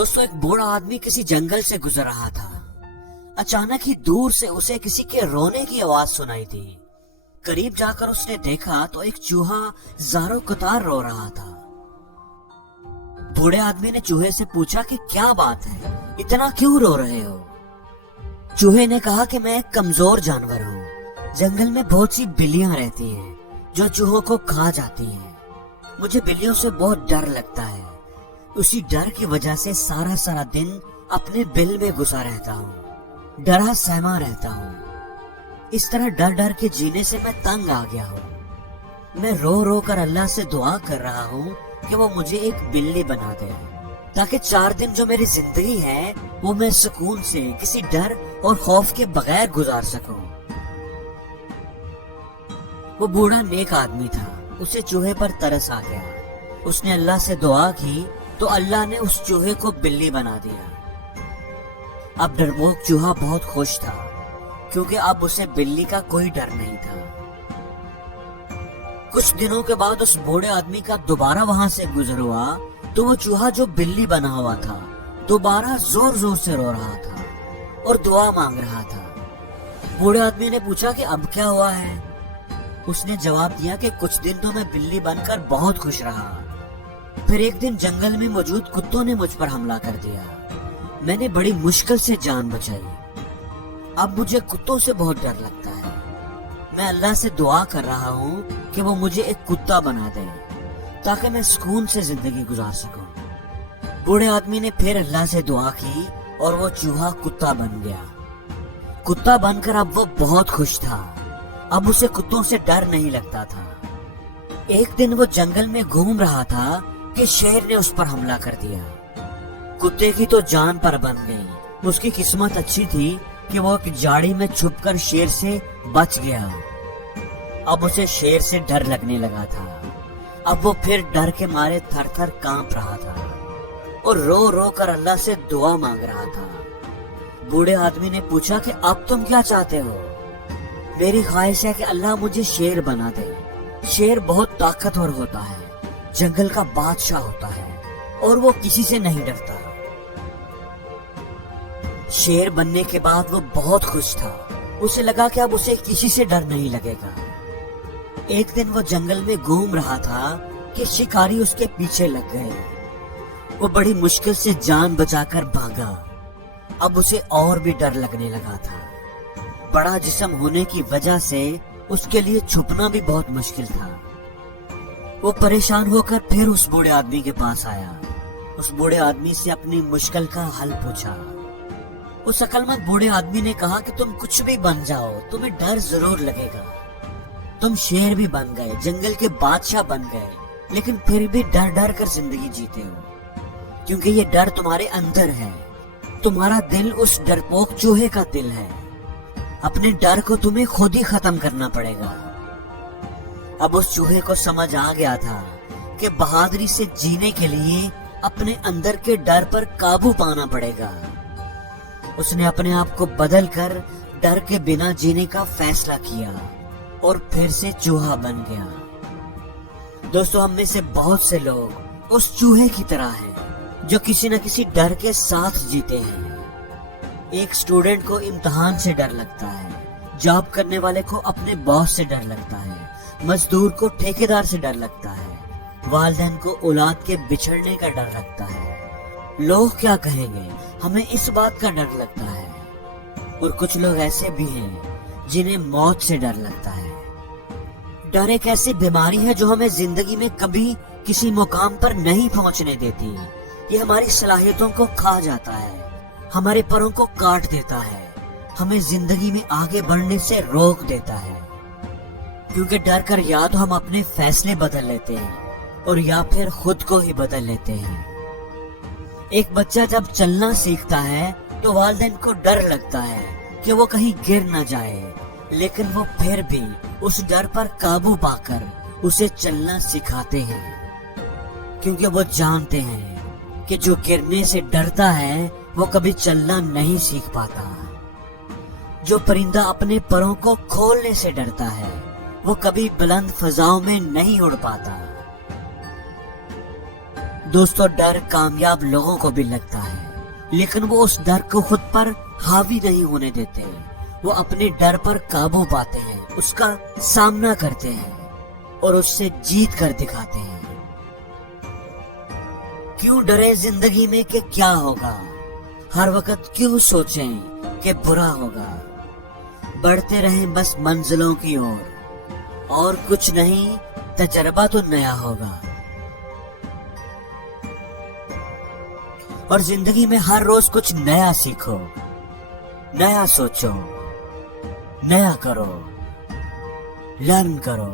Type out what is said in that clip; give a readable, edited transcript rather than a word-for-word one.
दोस्तों एक बूढ़ा आदमी किसी जंगल से गुजर रहा था। अचानक ही दूर से उसे किसी के रोने की आवाज सुनाई दी। करीब जाकर उसने देखा तो एक चूहा ज़ारो कतार रो रहा था। बूढ़े आदमी ने चूहे से पूछा कि क्या बात है, इतना क्यों रो रहे हो? चूहे ने कहा कि मैं एक कमजोर जानवर हूँ। जंगल में बहुत सी बिल्लियां रहती हैं जो चूहों को खा जाती हैं। मुझे बिल्लियों से बहुत डर लगता है। उसी डर की वजह से सारा दिन अपने बिल में घुसा रहता हूँ, डरा सहमा रहता हूँ। इस तरह डर डर के जीने से मैं तंग आ गया हूँ। मैं रो रो कर अल्लाह से दुआ कर रहा हूँ कि वो मुझे एक बिल्ली बना दे, ताकि 4 दिन जो मेरी जिंदगी है वो मैं सुकून से किसी डर और खौफ के बगैर गुजार सकूं। वो बूढ़ा नेक आदमी था, उसे चूहे पर तरस आ गया। उसने अल्लाह से दुआ की तो अल्लाह ने उस चूहे को बिल्ली बना दिया। अब डरपोक चूहा बहुत खुश था, क्योंकि अब उसे बिल्ली का कोई डर नहीं था। कुछ दिनों के बाद उस बूढ़े आदमी का दोबारा वहां से गुजर हुआ तो वो चूहा जो बिल्ली बना हुआ था दोबारा जोर जोर से रो रहा था और दुआ मांग रहा था। बूढ़े आदमी ने पूछा कि अब क्या हुआ है? उसने जवाब दिया कि कुछ दिन तो मैं बिल्ली बनकर बहुत खुश रहा, फिर एक दिन जंगल में मौजूद कुत्तों ने मुझ पर हमला कर दिया। मैंने बड़ी मुश्किल से जान बचाई। अब मुझे कुत्तों से बहुत डर लगता है। मैं अल्लाह से दुआ कर रहा हूँ कि वो मुझे एक कुत्ता बना दे, ताकि मैं सुकून से जिंदगी गुजार सकूं। बूढ़े आदमी ने फिर अल्लाह से दुआ की और वो चूहा कुत्ता बन गया। कुत्ता बनकर अब वो बहुत खुश था। अब उसे कुत्तों से डर नहीं लगता था। एक दिन वो जंगल में घूम रहा था कि शेर ने उस पर हमला कर दिया। कुत्ते की तो जान पर बन गई। उसकी किस्मत अच्छी थी कि वो एक झाड़ी में छुपकर शेर से बच गया। अब उसे शेर से डर लगने लगा था। अब वो फिर डर के मारे थर थर कांप रहा था और रो रो कर अल्लाह से दुआ मांग रहा था। बूढ़े आदमी ने पूछा कि अब तुम क्या चाहते हो? मेरी ख्वाहिश है कि अल्लाह मुझे शेर बना दे। शेर बहुत ताकतवर होता है, जंगल का बादशाह होता है और वो किसी से नहीं डरता। शेर बनने के बाद वो बहुत खुश था। उसे लगा कि अब उसे किसी से डर नहीं लगेगा। एक दिन वो जंगल में घूम रहा था कि शिकारी उसके पीछे लग गए। वो बड़ी मुश्किल से जान बचाकर भागा। अब उसे और भी डर लगने लगा था। बड़ा जिस्म होने की वजह से उसके लिए छुपना भी बहुत मुश्किल था। वो परेशान होकर फिर उस बूढ़े आदमी के पास आया। उस बूढ़े आदमी से अपनी मुश्किल का हल पूछा। उस अक्लमंद बूढ़े आदमी ने कहा कि तुम कुछ भी बन जाओ, तुम्हें डर जरूर लगेगा। तुम शेर भी बन गए, जंगल के बादशाह बन गए, लेकिन फिर भी डर डर कर जिंदगी जीते हो, क्योंकि ये डर तुम्हारे अंदर है। तुम्हारा दिल उस डरपोक चूहे का दिल है। अपने डर को तुम्हें खुद ही खत्म करना पड़ेगा। अब उस चूहे को समझ आ गया था कि बहादुरी से जीने के लिए अपने अंदर के डर पर काबू पाना पड़ेगा। उसने अपने आप को बदल कर डर के बिना जीने का फैसला किया और फिर से चूहा बन गया। दोस्तों, हम में से बहुत से लोग उस चूहे की तरह हैं जो किसी न किसी डर के साथ जीते हैं। एक स्टूडेंट को इम्तिहान से डर लगता है, जॉब करने वाले को अपने बॉस से डर लगता है, मजदूर को ठेकेदार से डर लगता है, वालिदैन को औलाद के बिछड़ने का डर लगता है। लोग क्या कहेंगे, हमें इस बात का डर लगता है। और कुछ लोग ऐसे भी हैं जिन्हें मौत से डर लगता है। डर एक ऐसी बीमारी है जो हमें जिंदगी में कभी किसी मुकाम पर नहीं पहुंचने देती। ये हमारी सलाहियतों को खा जाता है, हमारे परों को काट देता है, हमें जिंदगी में आगे बढ़ने से रोक देता है। क्योंकि डर कर या तो हम अपने फैसले बदल लेते हैं और या फिर खुद को ही बदल लेते हैं। एक बच्चा जब चलना सीखता है तो वालिदैन को डर लगता है कि वो कहीं गिर न जाए, लेकिन वो फिर भी उस डर पर काबू पाकर उसे चलना सिखाते हैं, क्योंकि वो जानते हैं कि जो गिरने से डरता है वो कभी चलना नहीं सीख पाता। जो परिंदा अपने परों को खोलने से डरता है वो कभी बुलंद फजाओं में नहीं उड़ पाता। दोस्तों, डर कामयाब लोगों को भी लगता है, لیکن وہ اس ڈر کو خود پر حاوی نہیں ہونے دیتے. وہ اپنے ڈر پر قابو پاتے ہیں, اس کا سامنا کرتے ہیں اور اس سے جیت کر دکھاتے ہیں. کیوں ڈریں زندگی میں کہ کیا ہوگا؟ ہر وقت کیوں سوچیں کہ برا ہوگا؟ بڑھتے رہیں بس منزلوں کی اور کچھ نہیں, تجربہ تو نیا ہوگا. اور زندگی میں ہر روز کچھ نیا سیکھو, نیا سوچو, نیا کرو, لرن کرو.